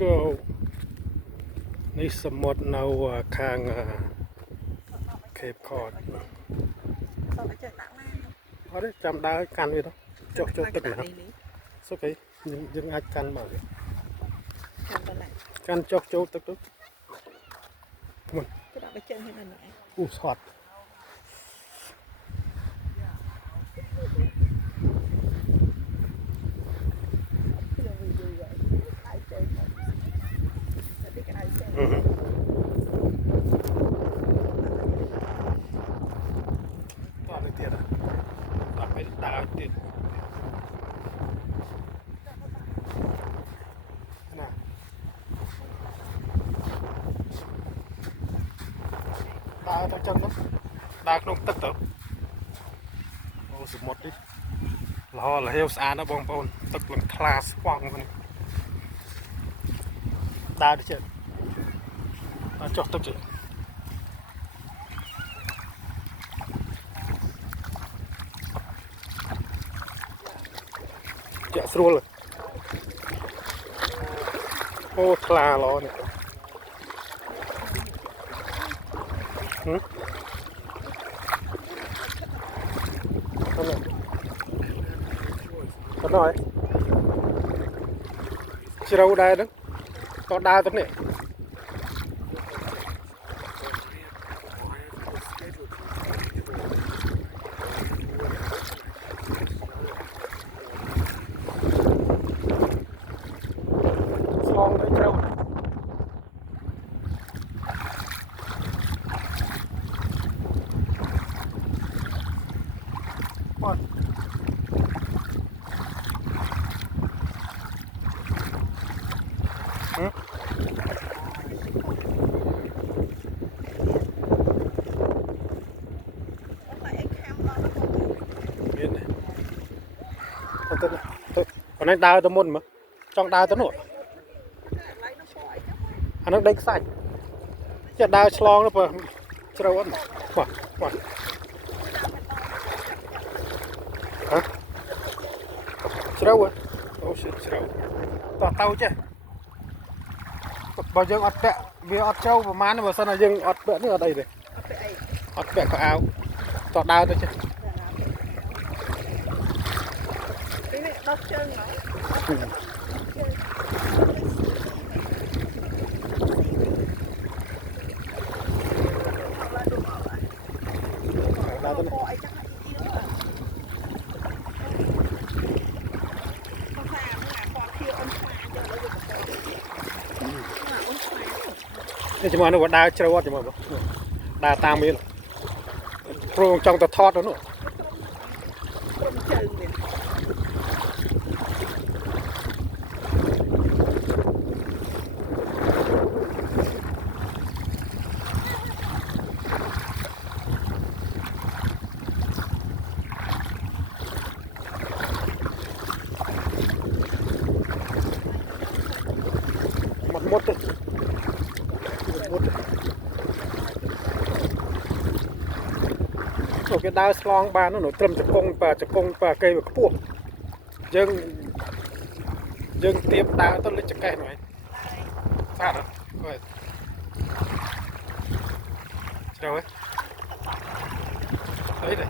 go នេះសមុទ្រនៅខាង Cape Cod អត់ទេចាំដើរកាន់វាទៅចុះចូលទឹកណាសុខអីយើងអាចកាន់មកកាន់ចុះចូលទឹកទៅមកទៅដាក់បញ្ចេញឲ្យដល់ណាអូស្ហត់ដើរទៅចឹងទៅដើរក្នុងទឹកទៅអូសមុទ្រនេះល្អលហេវស្អាតណាស់បងប្អូនទឹកលំថ្លាស្វង់ហ្នឹងដើរទៅចឹងចុះទឹកចឹងចាក់ស្រួលអូថ្លាល្អនេះទៅដល់ជ្រៅដែរហ្នឹងក៏ដើរទៅនេះស្លងទៅជ្រៅបាទcòn anh đào tới muôn mà trong đào tới nổi anh nó đánh sạch chứ đào slong nó bờ trâu ăn quả quả hả trâu à ô shit trâu tao tao chứ bao giờ ọt bẹ vì ọt trâu và má nó vào sân là dừng ọt bẹ nữa ở đây này ọt bẹ có áo tao đào thôi chứ đốt chân nữa. Cuma nó đào trâu cuma đào tam miên, rồi trong tờ thọt đó nữa. Một cái đào slong ba nó nổi trầm chập công và cây và cua dân tiếp đào tôi lấy chặt cây này phát rồi đâu ấy đấy này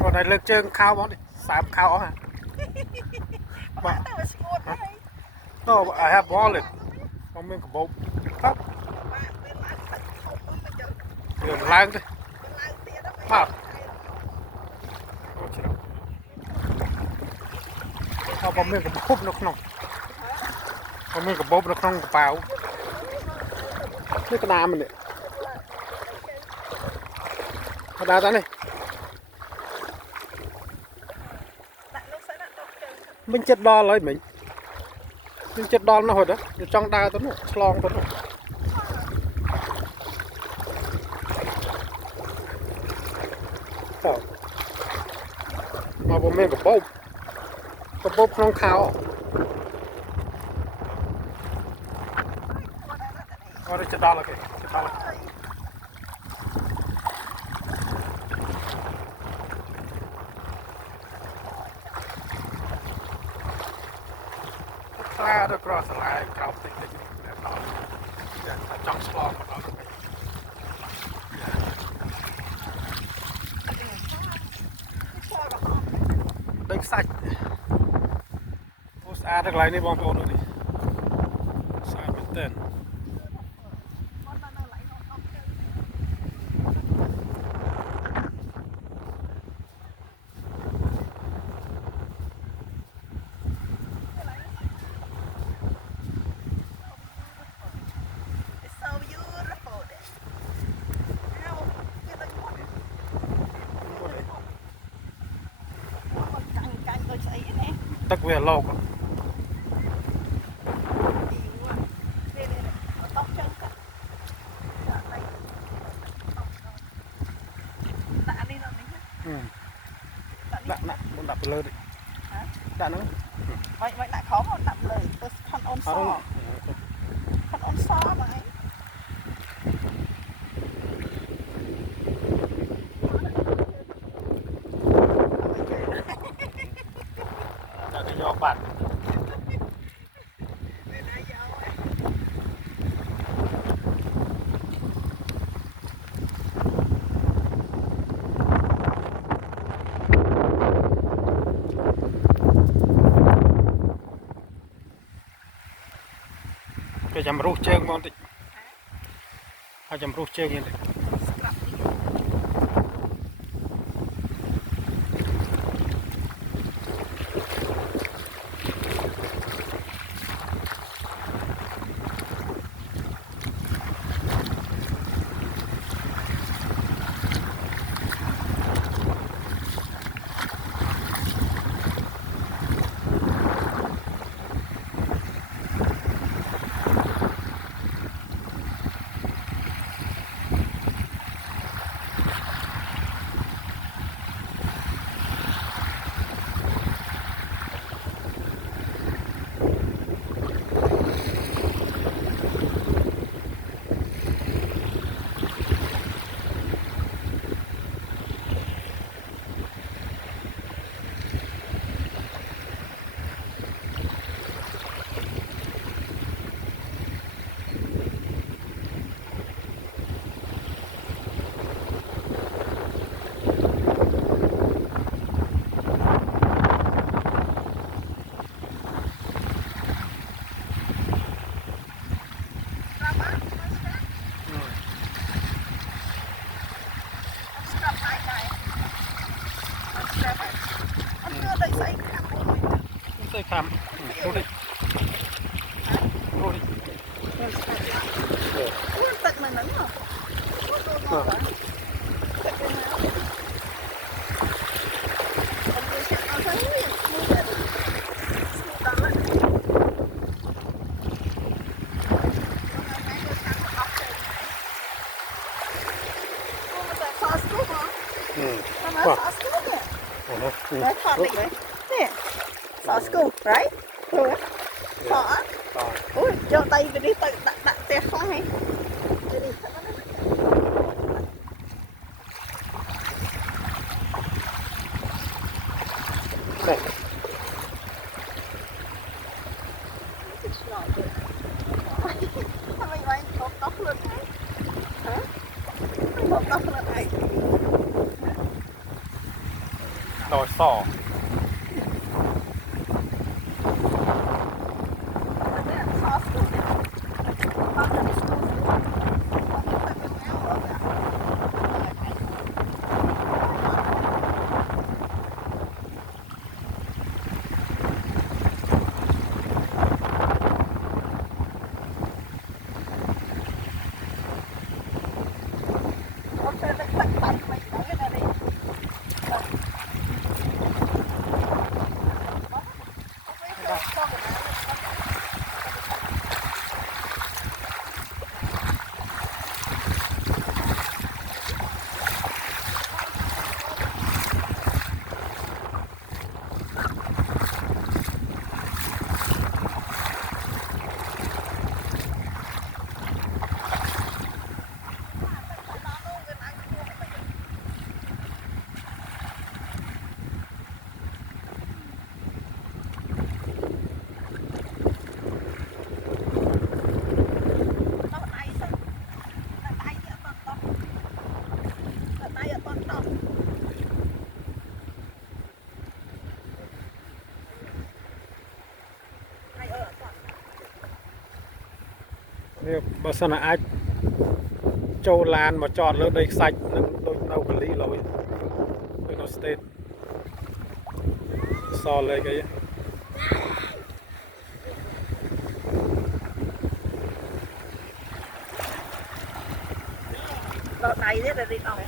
còn này lực chân khao bón đi sám khao hả no I have wallet không mình có bột hấp đường lang đi hấp không bọn mình có bột nó không bọn mình có bột nó không có bao cái đá mình này cái đá ra này mình chết đo lấy mình chết đo nó hồi đó trong đa tấn slong tấn mà bọn mình có bốp không khao rồi chết đo là kì chết đo là được rồi lại cao tích tích để đó trong sport đó đánh sạch ô xa được lại đi bom bồn rồi đi xa bên tên tức về lâu đặt nặng muốn đặt lên đi đặt nữa vậy lại khó mà đặt lời khăn ôn so khăn ôn so mà anh đặt đi cho bạn cái chăm rút chơi ngon đi hai chăm rút chơi như thế tôi khám rút đi rút đi tận là nắng không school, right? Rồi. Khó. Ui, cho tay đi tự đặt xe khó hay. Đi đi. Đây. Mày quay một tóc luôn đấy. Hả? Một tóc luôn này. Đòi sò. នេះបើសិនណាអាចចូលឡានមកចតលើដីខ្សាច់នឹងដូចនៅកលីឡើយដូចនៅ state សលេខអីដល់ដៃទេរីកអស់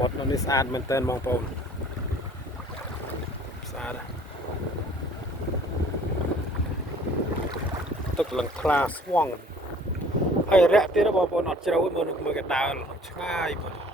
អត់หมดនេះស្អាតមែនតើបងប្អូនស្អាតទឹកលង្ថ្លាស្វងហើយរាក់ទៀតបងប្អូនអត់ជ្រៅមើលកណ្ដាលឆ្ងាយបង